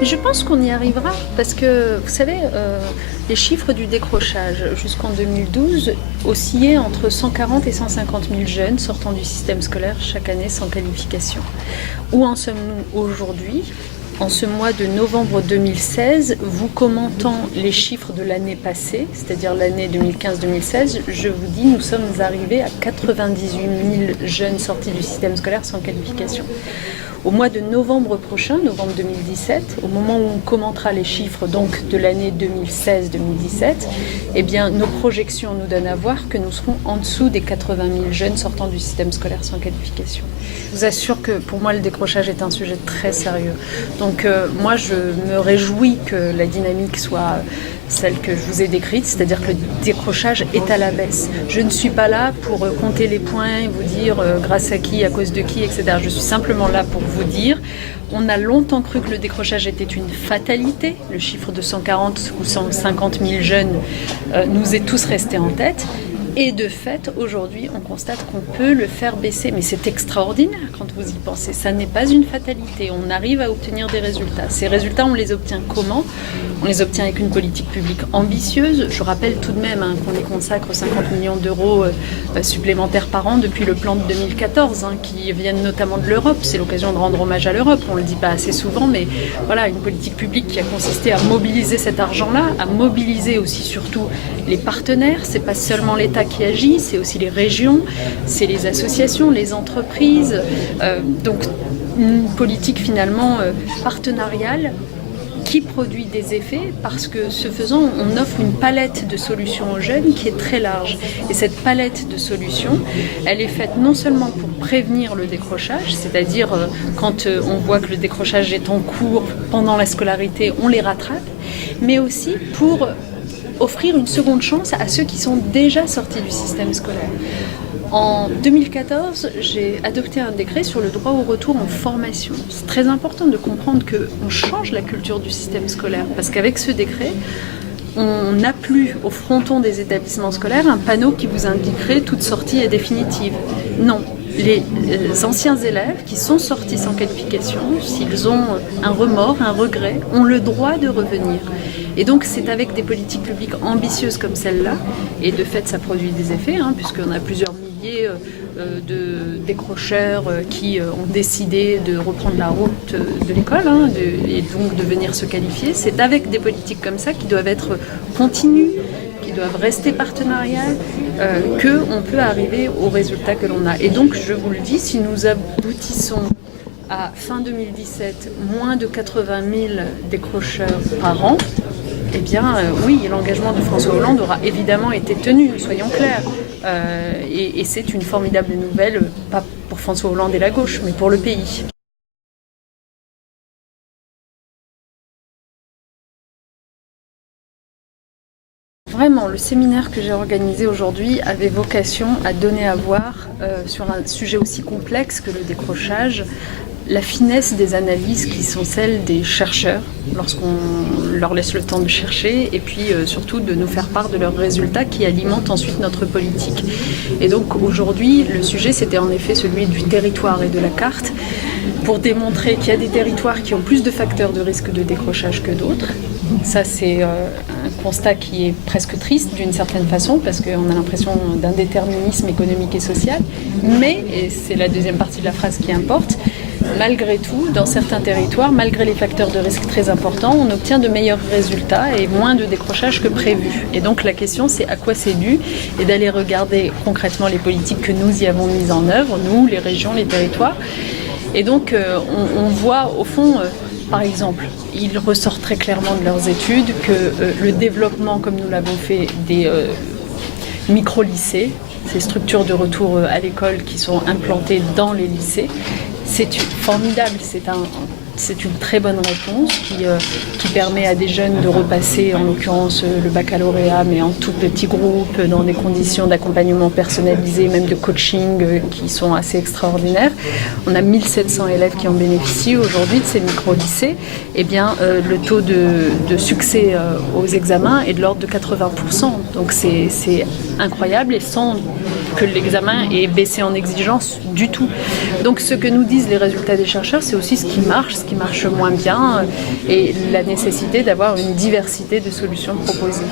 Mais je pense qu'on y arrivera parce que, vous savez, les chiffres du décrochage jusqu'en 2012 oscillaient entre 140 et 150 000 jeunes sortant du système scolaire chaque année sans qualification. Où en sommes-nous aujourd'hui ? En ce mois de novembre 2016, vous commentant les chiffres de l'année passée, c'est-à-dire l'année 2015-2016, je vous dis, nous sommes arrivés à 98 000 jeunes sortis du système scolaire sans qualification. Au mois de novembre prochain, novembre 2017, au moment où on commentera les chiffres donc de l'année 2016-2017, eh bien, nos projections nous donnent à voir que nous serons en dessous des 80 000 jeunes sortant du système scolaire sans qualification. Je vous assure que pour moi, le décrochage est un sujet très sérieux. Donc moi, je me réjouis que la dynamique soit celle que je vous ai décrite, c'est-à-dire que le décrochage est à la baisse. Je ne suis pas là pour compter les points et vous dire grâce à qui, à cause de qui, etc. Je suis simplement là pour vous dire, on a longtemps cru que le décrochage était une fatalité. Le chiffre de 140 ou 150 000 jeunes nous est tous resté en tête. Et de fait, aujourd'hui, on constate qu'on peut le faire baisser. Mais c'est extraordinaire quand vous y pensez. Ça n'est pas une fatalité. On arrive à obtenir des résultats. Ces résultats, on les obtient comment ? On les obtient avec une politique publique ambitieuse. Je rappelle tout de même qu'on y consacre 50 millions d'euros supplémentaires par an depuis le plan de 2014, qui viennent notamment de l'Europe. C'est l'occasion de rendre hommage à l'Europe. On ne le dit pas assez souvent, mais voilà, une politique publique qui a consisté à mobiliser cet argent-là, à mobiliser aussi surtout les partenaires. C'est pas seulement l'État qui agit, c'est aussi les régions, c'est les associations, les entreprises. Donc une politique finalement partenariale qui produit des effets parce que ce faisant, on offre une palette de solutions aux jeunes qui est très large. Et cette palette de solutions, elle est faite non seulement pour prévenir le décrochage, c'est-à-dire quand on voit que le décrochage est en cours pendant la scolarité, on les rattrape, mais aussi pour offrir une seconde chance à ceux qui sont déjà sortis du système scolaire. En 2014, j'ai adopté un décret sur le droit au retour en formation. C'est très important de comprendre qu'on change la culture du système scolaire parce qu'avec ce décret, on n'a plus au fronton des établissements scolaires un panneau qui vous indiquerait toute sortie est définitive. Non. Les anciens élèves qui sont sortis sans qualification, s'ils ont un remords, un regret, ont le droit de revenir. Et donc c'est avec des politiques publiques ambitieuses comme celle-là, et de fait ça produit des effets, puisqu'on a plusieurs milliers de décrocheurs qui ont décidé de reprendre la route de l'école et donc de venir se qualifier. C'est avec des politiques comme ça qui doivent être continues, qui doivent rester partenariales, qu'on peut arriver aux résultats que l'on a. Et donc, je vous le dis, si nous aboutissons à fin 2017, moins de 80 000 décrocheurs par an, eh bien, oui, l'engagement de François Hollande aura évidemment été tenu, soyons clairs. Et c'est une formidable nouvelle, pas pour François Hollande et la gauche, mais pour le pays. Vraiment, le séminaire que j'ai organisé aujourd'hui avait vocation à donner à voir, sur un sujet aussi complexe que le décrochage, la finesse des analyses qui sont celles des chercheurs, lorsqu'on leur laisse le temps de chercher, et puis surtout de nous faire part de leurs résultats qui alimentent ensuite notre politique. Et donc aujourd'hui, le sujet c'était en effet celui du territoire et de la carte, pour démontrer qu'il y a des territoires qui ont plus de facteurs de risque de décrochage que d'autres. Ça, c'est un constat qui est presque triste d'une certaine façon, parce qu'on a l'impression d'un déterminisme économique et social. Mais, et c'est la deuxième partie de la phrase qui importe, malgré tout, dans certains territoires, malgré les facteurs de risque très importants, on obtient de meilleurs résultats et moins de décrochage que prévu. Et donc la question, c'est à quoi c'est dû, et d'aller regarder concrètement les politiques que nous y avons mises en œuvre, nous, les régions, les territoires. Et donc on voit au fond, par exemple, il ressort très clairement de leurs études que le développement, comme nous l'avons fait, des micro-lycées, ces structures de retour à l'école qui sont implantées dans les lycées, c'est formidable, c'est une très bonne réponse qui permet à des jeunes de repasser, en l'occurrence le baccalauréat, mais en tout petit groupe, dans des conditions d'accompagnement personnalisé, même de coaching qui sont assez extraordinaires. On a 1700 élèves qui en bénéficient aujourd'hui de ces micro-lycées. Eh bien, le taux de succès aux examens est de l'ordre de 80%. Donc c'est incroyable, et sans que l'examen ait baissé en exigence du tout. Donc ce que nous disent les résultats des chercheurs, c'est aussi ce qui marche moins bien et la nécessité d'avoir une diversité de solutions proposées.